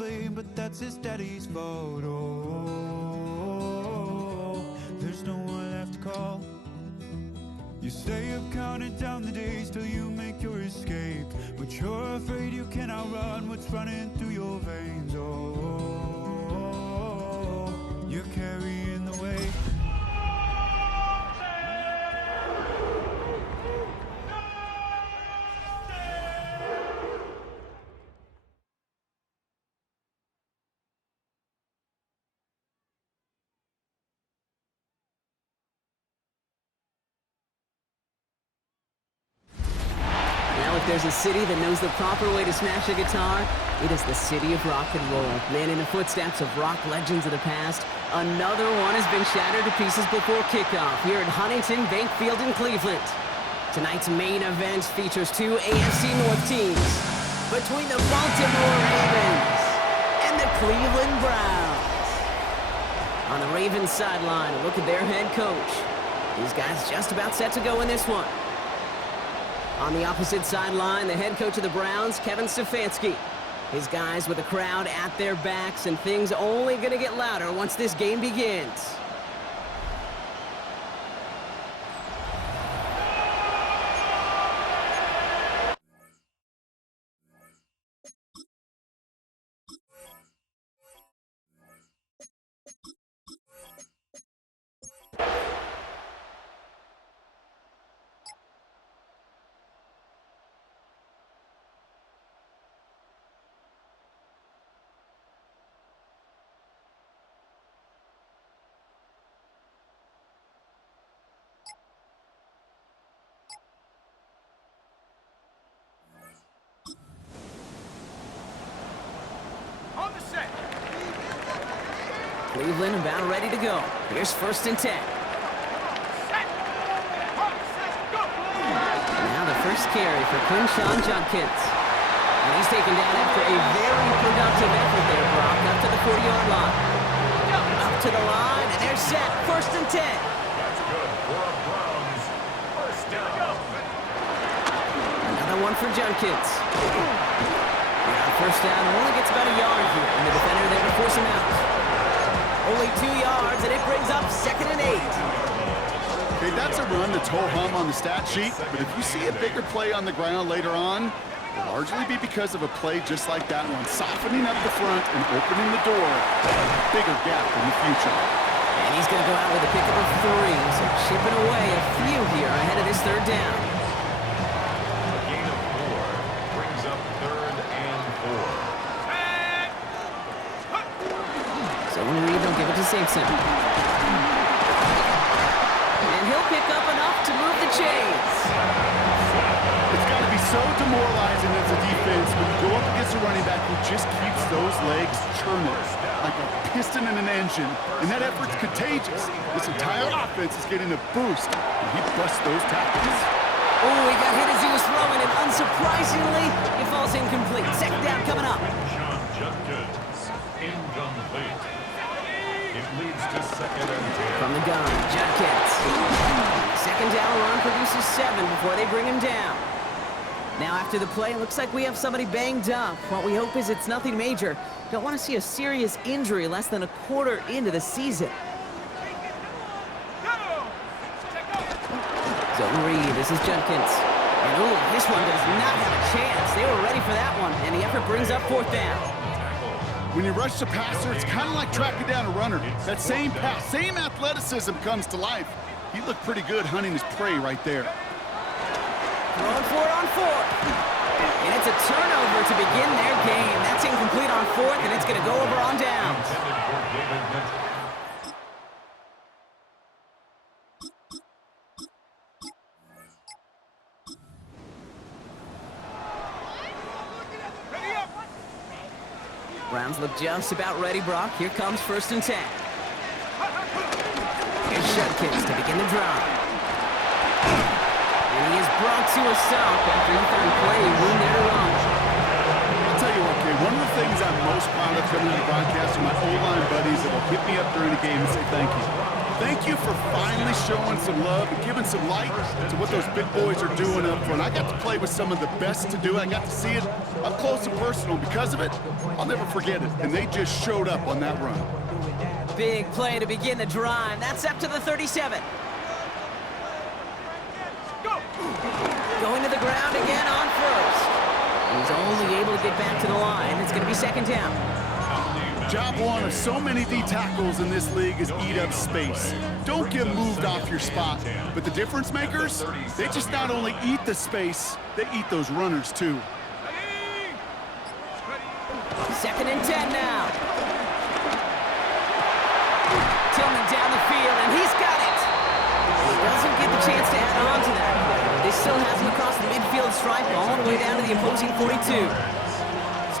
blame, but that's his daddy's fault. Oh, there's no one left to call. You say you've counted down the days till you make your escape, but you're afraid you can outrun what's running through your veins. Oh, you're carrying the weight. There's a city that knows the proper way to smash a guitar. It is the city of rock and roll. Man in the footsteps of rock legends of the past, another one has been shattered to pieces before kickoff here at Huntington Bank Field in Cleveland. Tonight's main event features two AFC North teams between the Baltimore Ravens and the Cleveland Browns. On the Ravens sideline, a look at their head coach. These guys just about set to go in this one. On the opposite sideline, the head coach of the Browns, Kevin Stefanski. His guys with the crowd at their backs, and things only going to get louder once this game begins. Cleveland about ready to go. Here's 1st and 10. Now the first carry for Quinshawn Judkins. And he's taken down after a very productive effort there, Brock, up to the 40-yard line. Up to the line, and they're set. 1st and 10. That's good for a Browns. 1st down. Another one for Judkins. First down, only gets about a yard here, and the defender there to force him out. Only 2 yards, and it brings up 2nd and 8. Okay, that's a run that's ho-hum on the stat sheet, but if you see a bigger play on the ground later on, it'll largely be because of a play just like that one, softening up the front and opening the door to a bigger gap in the future. And he's going to go out with a pickup of 3, so chipping away a few here ahead of this 3rd down. A gain of 4 brings up 3rd and 4. So when Reed, they'll give it to Simpson. And he'll pick up enough to move the chains. It's got to be so demoralizing as a defense when you go up against a running back who just keeps those legs churning like a piston in an engine, and that effort's contagious. This entire offense is getting a boost, and he busts those tackles. Oh, he got hit as he was throwing, and unsurprisingly, it falls incomplete. 2nd down coming up. Quinshawn Judkins, incomplete. It leads to 2nd and 10. From the gun, Judkins. 2nd down run produces 7 before they bring him down. Now after the play, it looks like we have somebody banged up. What we hope is it's nothing major. Don't want to see a serious injury less than a quarter into the season. Zone read, this is Judkins. And ooh, this one does not have a chance. They were ready for that one, and the effort brings up 4th down. When you rush the passer, it's kind of like tracking down a runner. That same pass, same athleticism comes to life. He looked pretty good hunting his prey right there. Throwing for it on 4th. And it's a turnover to begin their game. That's incomplete on 4th, and it's going to go over on downs. Browns look just about ready, Brock. Here comes 1st and 10. Here's Judkins to begin the drive. And he is brought to a stop after he found plenty of room there to run. I'll tell you what, Kay, one of the things I'm most proud of coming to the broadcast are my O-line buddies that will hit me up during the game and say thank you. Thank you for finally showing some love and giving some light to what those big boys are doing up front. I got to play with some of the best to do it. I got to see it up close and personal. Because of it, I'll never forget it. And they just showed up on that run. Big play to begin the drive. That's up to the 37. Going to the ground again on first. He's only able to get back to the line. It's going to be second down. Job one of so many D tackles in this league is eat up space. Don't get moved off your spot. But the difference makers, they just not only eat the space, they eat those runners too. Second and 10 now. Tillman down the field, and he's got it. He doesn't get the chance to add on to that play. They still has him across the midfield stripe all the way down to the opposing 42.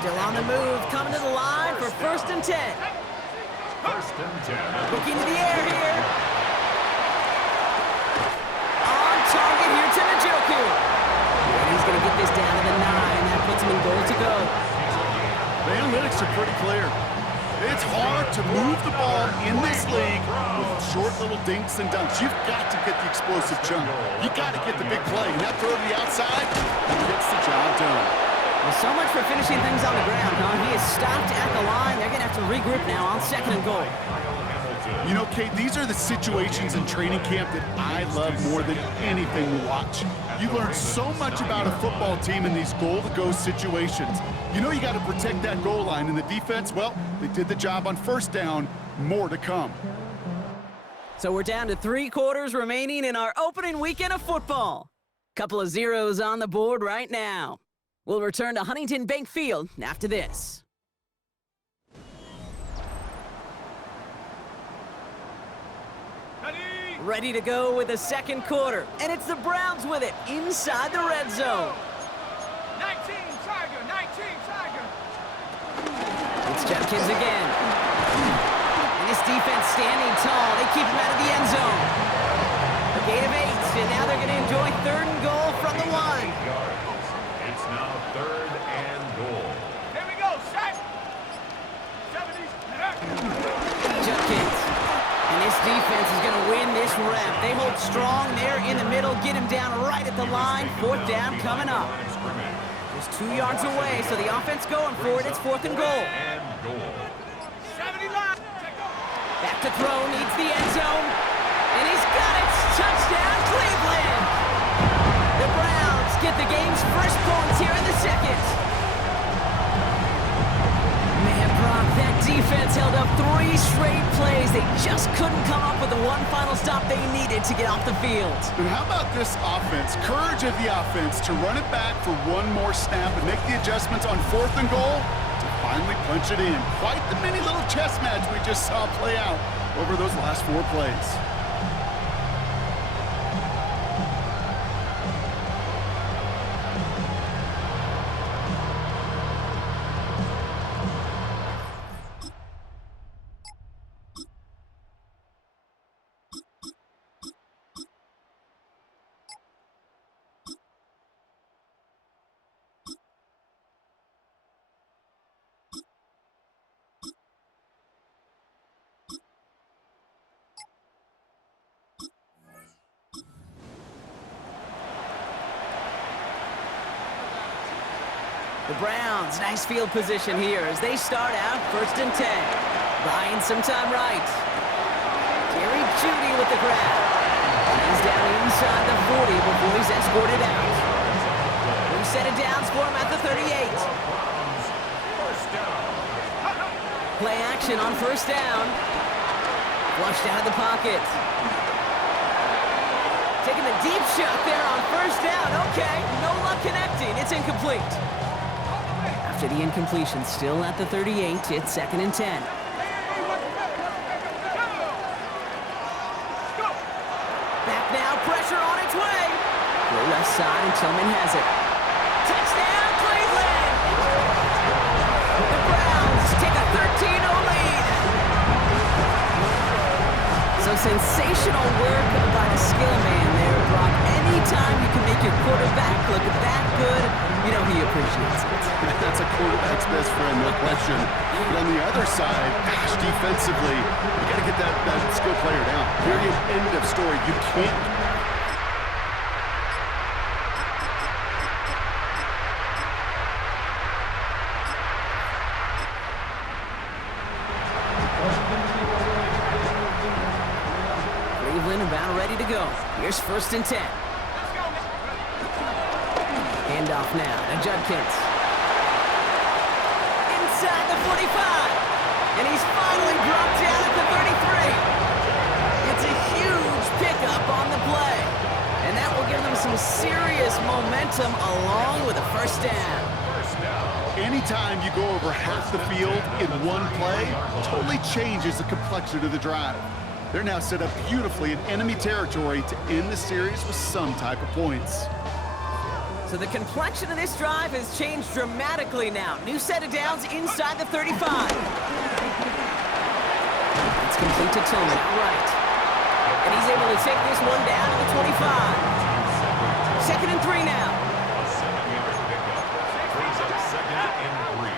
Still on the move, coming to the line for first and 10. First and 10. Looking to the air here. On target here to Njoku. And he's going to get this down to the 9. That puts him in goal to go. The analytics are pretty clear. It's hard to move the ball in this league with short little dinks and dunks. You've got to get the explosive jump. You got to get the big play. And that throw to the outside gets the job done. Well, so much for finishing things on the ground, huh? He is stopped at the line. They're going to have to regroup now on second and goal. You know, Kate, these are the situations in training camp that I love more than anything to watch. You learn so much about a football team in these goal-to-go situations. You know you got to protect that goal line, and the defense, well, they did the job on first down. More to come. So we're down to 3 quarters remaining in our opening weekend of football. Couple of zeros on the board right now. We'll return to Huntington Bank Field after this. Ready to go with the second quarter, and it's the Browns with it inside the red zone. 19 Tiger, 19 Tiger. It's Judkins again. And this defense standing tall. They keep him out of the end zone. A gain of 8, and now they're going to enjoy third and goal from the 1. It's now third and goal. Here we go, set. 70. Judkins. And this defense is going to win this rep. They hold strong there in the middle, get him down right at the line. Fourth down coming up. Just 2 yards away, so the offense going for it. It's fourth and goal. And goal. 70 line. Back to throw, needs the end zone. And he's got it. Touchdown, Cleveland. The Browns get the game's first points here in the second. Man, Brock, that defense held up 3 straight plays. They just couldn't come up with the one final stop they needed to get off the field. And how about this offense? Courage of the offense to run it back for one more snap and make the adjustments on fourth and goal to finally punch it in. Quite the mini little chess match we just saw play out over those last 4 plays. The Browns, nice field position here as they start out first and 10. Buying some time right. Jerry Jeudy with the grab. And he's down inside the 40 before he's escorted out. We set it down for him at the 38. Play action on first down. Flushed out of the pocket. Taking the deep shot there on first down. Okay, no luck connecting. It's incomplete. After the incompletion, still at the 38, it's second and 10. Back now, pressure on its way. Go left side, and Tillman has it. Touchdown, Cleveland! The Browns take a 13-0 lead. So sensational work by the skill man there, Brock. anytime you can make your quarterback look that good, you know he appreciates it. That's a quarterback's best friend, no question. But on the other side, gosh, defensively, you got to get that skill player down. Period. End of story. You can't. Cleveland about ready to go. Here's 1st and 10. Handoff now to Judkins. Inside the 45. And he's finally brought down at the 33. It's a huge pickup on the play. And that will give them some serious momentum along with a 1st down. Anytime you go over half the field in one play, totally changes the complexion of the drive. They're now set up beautifully in enemy territory to end the series with some type of points. So the complexion of this drive has changed dramatically now. New set of downs inside the 35. It's complete to Tillman, right. And he's able to take this one down to the 25. 2nd and 3 now. A 7-yard pickup brings up 2nd and 3.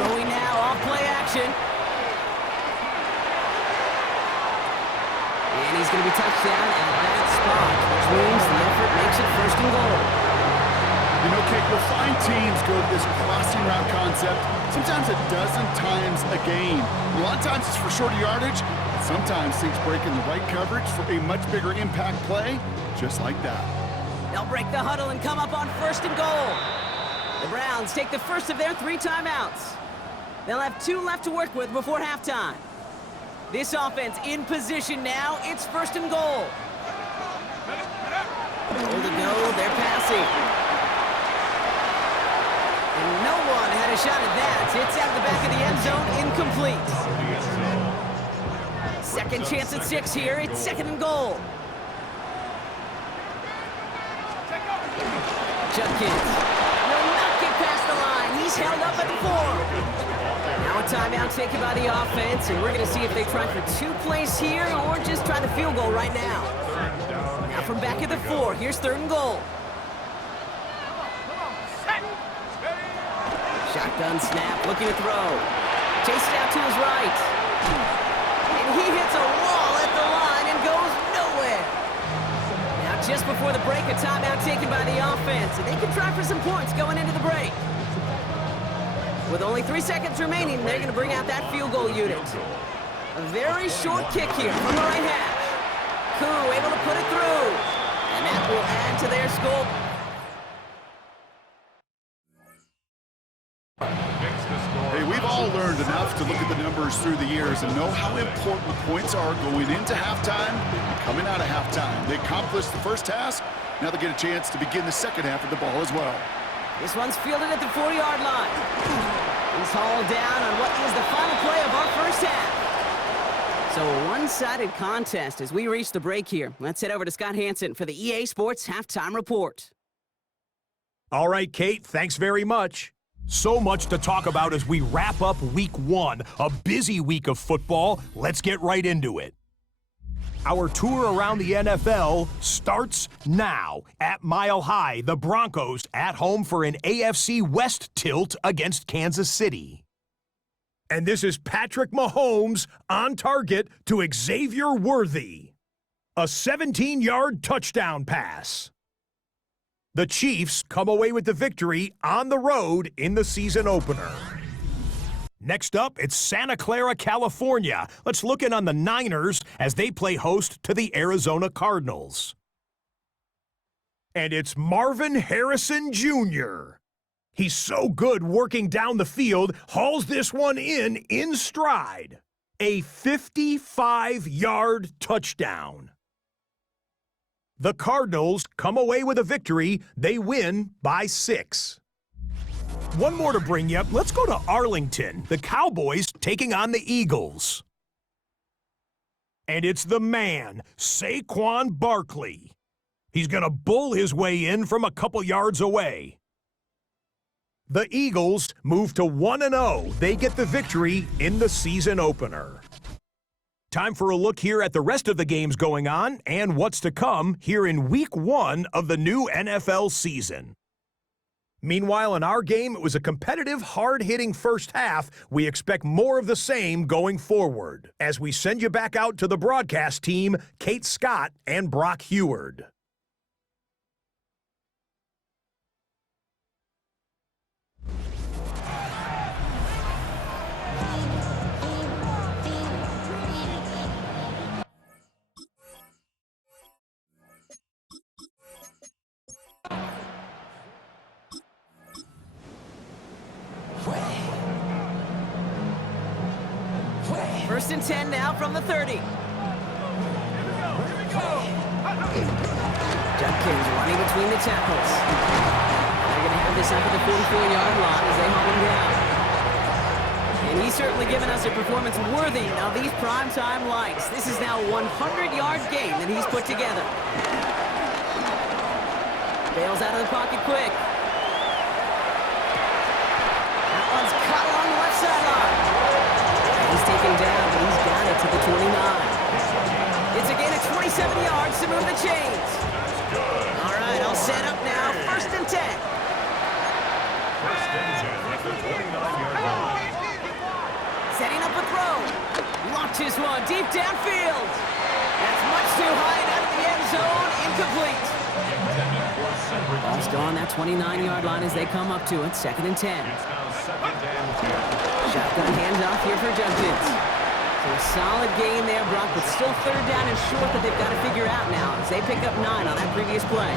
Throwing now off play action. And he's going to be touched down at that spot, which means the effort makes it 1st and goal. You know, Kate, we'll find teams go to this crossing route concept sometimes a dozen times a game. A lot of times it's for shorter yardage, but sometimes things break in the right coverage for a much bigger impact play, just like that. They'll break the huddle and come up on 1st and goal. The Browns take the first of their 3 timeouts. They'll have 2 left to work with before halftime. This offense in position now. It's 1st and goal. Goal to go. They're passing. And no one had a shot at that. It's out of the back of the end zone. Incomplete. 2nd chance at 6 here. It's 2nd and goal. Judkins will not get past the line. He's held up at the 4. Now a timeout taken by the offense, and we're going to see if they try for 2 plays here or just try the field goal right now. Now from back at the 4, here's 3rd and goal. Shotgun snap, looking to throw. Chased out to his right. And he hits a wall at the line and goes nowhere. Now just before the break, a timeout taken by the offense, and they can try for some points going into the break. With only 3 seconds remaining, they're going to bring out that field goal unit. A very short kick here from the right hash. Koo able to put it through. And that will add to their score. Hey, we've all learned enough to look at the numbers through the years and know how important the points are going into halftime and coming out of halftime. They accomplished the first task. Now they get a chance to begin the second half of the ball as well. This one's fielded at the 40-yard line. He's hauled down on what is the final play of our first half. So a one-sided contest as we reach the break here. Let's head over to Scott Hansen for the EA Sports Halftime Report. All right, Kate, thanks very much. So much to talk about as we wrap up Week 1, a busy week of football. Let's get right into it. Our tour around the NFL starts now. At Mile High, the Broncos at home for an AFC West tilt against Kansas City. And this is Patrick Mahomes on target to Xavier Worthy. A 17-yard touchdown pass. The Chiefs come away with the victory on the road in the season opener. Next up, it's Santa Clara, California. Let's look in on the Niners as they play host to the Arizona Cardinals. And it's Marvin Harrison Jr. He's so good working down the field, hauls this one in stride. A 55-yard touchdown. The Cardinals come away with a victory. They win by 6. One more to bring you up. Let's go to Arlington. The Cowboys taking on the Eagles. And it's the man, Saquon Barkley. He's going to bull his way in from a couple yards away. The Eagles move to 1-0. They get the victory in the season opener. Time for a look here at the rest of the games going on and what's to come here in Week 1 of the new NFL season. Meanwhile, in our game, it was a competitive, hard-hitting first half. We expect more of the same going forward. As we send you back out to the broadcast team, Kate Scott and Brock Heward. First and 10 now from the 30. Judkins running between the tackles. They're going to have this up at the 44-yard line as they haul him down. And he's certainly given us a performance worthy of these primetime lights. This is now a 100-yard game that he's put together. Bails out of the pocket quick. That one's caught along the left sideline. He's taken down, but he's got it to the 29. It's a gain of 27 yards to move the chains. All right, all set up now. First and 10. First and 10 at the 29-yard line. Setting up a throw. Launches one deep downfield. That's much too high and out of the end zone. Incomplete. Ball's gone that 29-yard line as they come up to it. Second and 10. It's now second and 10. Shotgun handoff here for Judkins. So a solid gain there, Brock, but still third down and short that they've got to figure out now as they pick up 9 on that previous play.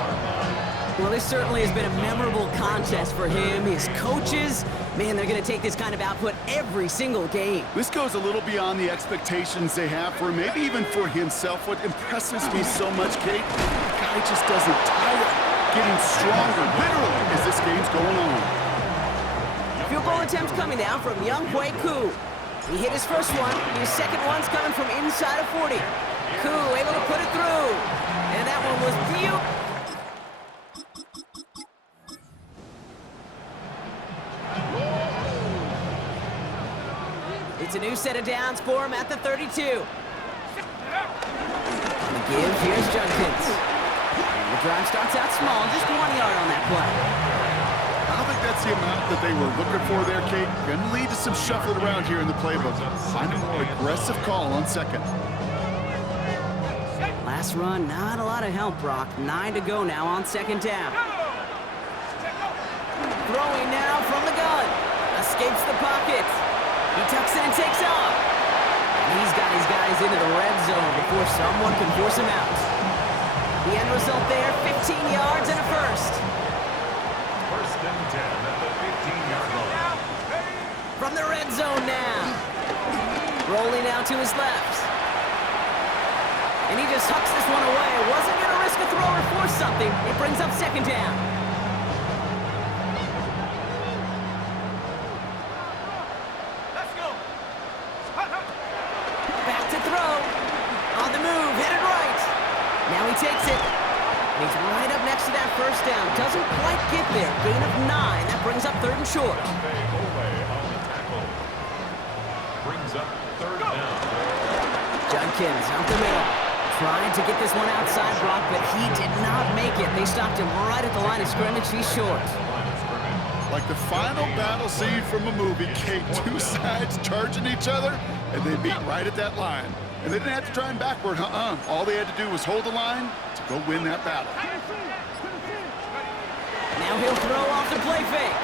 Well, this certainly has been a memorable contest for him. His coaches, man, they're going to take this kind of output every single game. This goes a little beyond the expectations they have for him, maybe even for himself. What impresses me so much, Kate, the guy just doesn't tire, getting stronger, literally, as this game's going on. Field goal attempt coming now from Young Hui Koo. He hit his first one. His second one's coming from inside of 40. Koo able to put it through. And that one was beautiful. It's a new set of downs for him at the 32. On the give, here's Judkins. And the drive starts out small, just 1 yard on that play. I don't think that's the amount that they were looking for there, Kate. Going to lead to some shuffling around here in the playbook. Find a more aggressive call on second. Last run, not a lot of help, Brock. 9 to go now on second down. Throwing now from the gun. Escapes the pocket. He tucks it and takes off. And he's got his guys into the red zone before someone can force him out. The end result there, 15 yards and a first. First and 10 at the 15-yard line. From the red zone now. Rolling now to his left. And he just hucks this one away. Wasn't going to risk a throw or force something. It brings up second down. Let's go. Back to throw. On the move, headed right. Now he takes it. And he's right up next to that first down. Doesn't quite get there. Gain of 9. That brings up third and short. Away on the tackle. Brings up third down. Judkins up the middle. Tried to get this one outside, Brock, but he did not make it. They stopped him right at the line of scrimmage. He's short. Like the final battle scene from a movie, Kate, two sides charging each other, and they meet right at that line. And they didn't have to try and backward, All they had to do was hold the line to go win that battle. Now he'll throw off the play fake.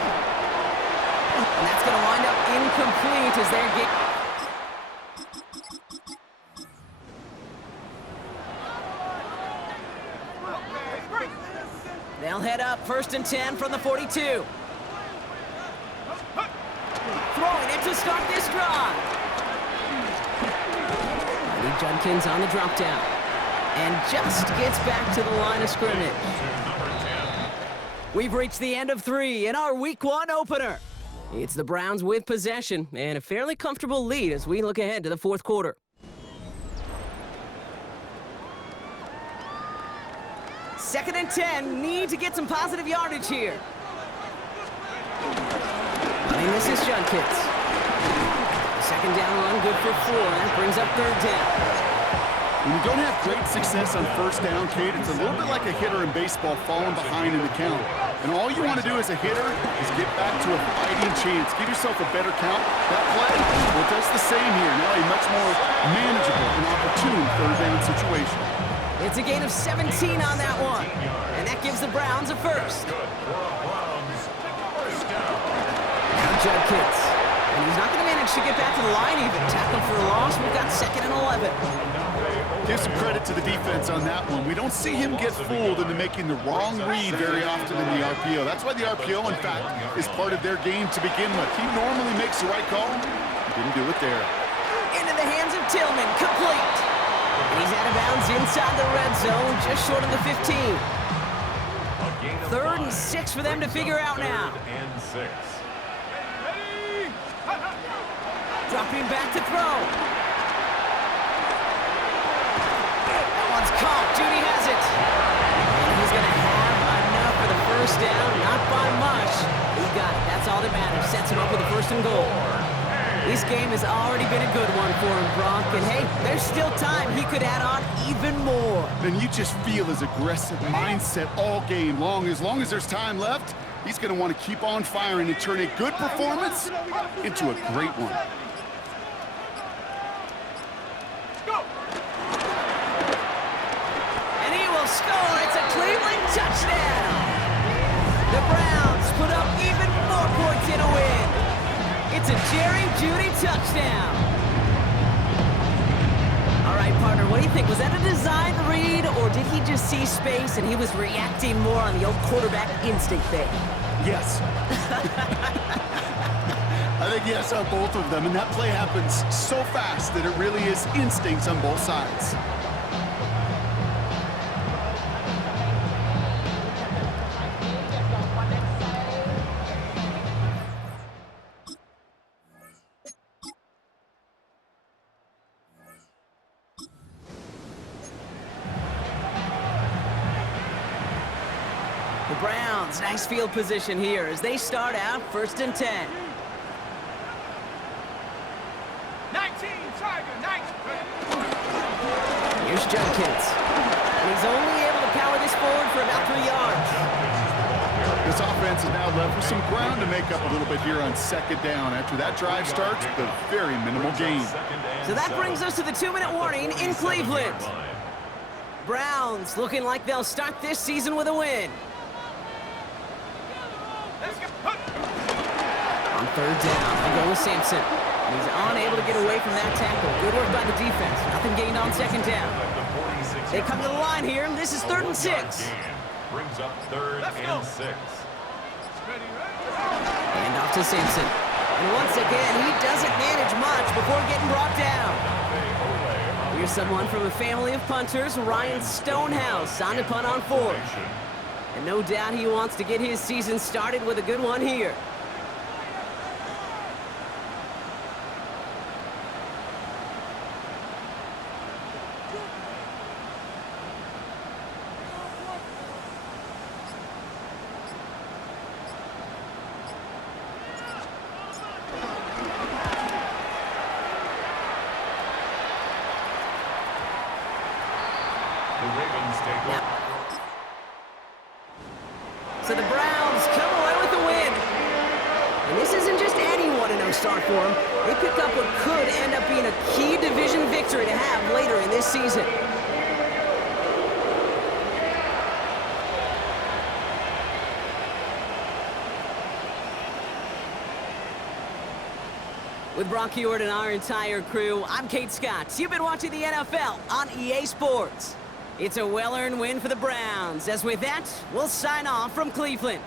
And that's going to wind up incomplete as they're getting... They'll head up first and 10 from the 42. Throwing it to start this drive. Lee Judkins on the drop down. And just gets back to the line of scrimmage. We've reached the end of 3 in our Week 1 opener. It's the Browns with possession and a fairly comfortable lead as we look ahead to the fourth quarter. Second and 10, need to get some positive yardage here. Running this is Judkins. Second Second down run, good for 4. That brings up third down. When you don't have great success on first down, Kate, it's a little bit like a hitter in baseball falling behind in the count. And all you want to do as a hitter is get back to a fighting chance. Give yourself a better count. That play, well, does the same here. Now a much more manageable and opportune third down situation. It's a gain of 17 on that one. And that gives the Browns a first. Now Judkins. And he's not going to manage to get back to the line even. Tackle for a loss. We've got 2nd and 11. Give some credit to the defense on that one. We don't see him get fooled into making the wrong read very often in the RPO. That's why the RPO, in fact, is part of their game to begin with. He normally makes the right call. He didn't do it there. Into the hands of Tillman. Complete. And he's out of bounds inside the red zone, just short of the 15. 3rd and 6 for them to figure out now. 3rd and 6. Dropping back to throw. That one's caught. Judy has it. And he's going to have enough for the first down. Not by much. He got it. That's all that matters. Sets him up with a 1st and goal. This game has already been a good one for him, Brock. And hey, there's still time. He could add on even more. And you just feel his aggressive mindset all game long. As long as there's time left, he's going to want to keep on firing and turn a good performance into a great one. Score. It's a Cleveland touchdown. The Browns put up even more points in a win. It's a Jerry Jeudy touchdown. All right, partner, what do you think? Was that a design read, or did he just see space and he was reacting more on the old quarterback instinct thing? Yes. I think yes on both of them, and that play happens so fast that it really is instincts on both sides. The Browns, nice field position here as they start out 1st and 10. 19, Tiger, 19. Here's Judkins. And he's only able to power this forward for about 3 yards. This offense is now left with some ground to make up a little bit here on 2nd down. After that drive starts with a very minimal gain. So that brings us to the 2-minute warning in Cleveland. Browns looking like they'll start this season with a win. On 3rd down, they go with Sampson. And he's unable to get away from that tackle. Good work by the defense. Nothing gained on 2nd down. They come to the line here, and this is 3rd and 6. Brings up 3rd and 6. And off to Sampson. And once again, he doesn't manage much before getting brought down. Here's someone from a family of punters, Ryan Stonehouse, on to punt on 4th. And no doubt he wants to get his season started with a good one here. So the Browns come away with the win. And this isn't just any 1-0 start for them. They pick up what could end up being a key division victory to have later in this season. With Brock Heward and our entire crew, I'm Kate Scott. You've been watching the NFL on EA Sports. It's a well-earned win for the Browns. As with that, we'll sign off from Cleveland.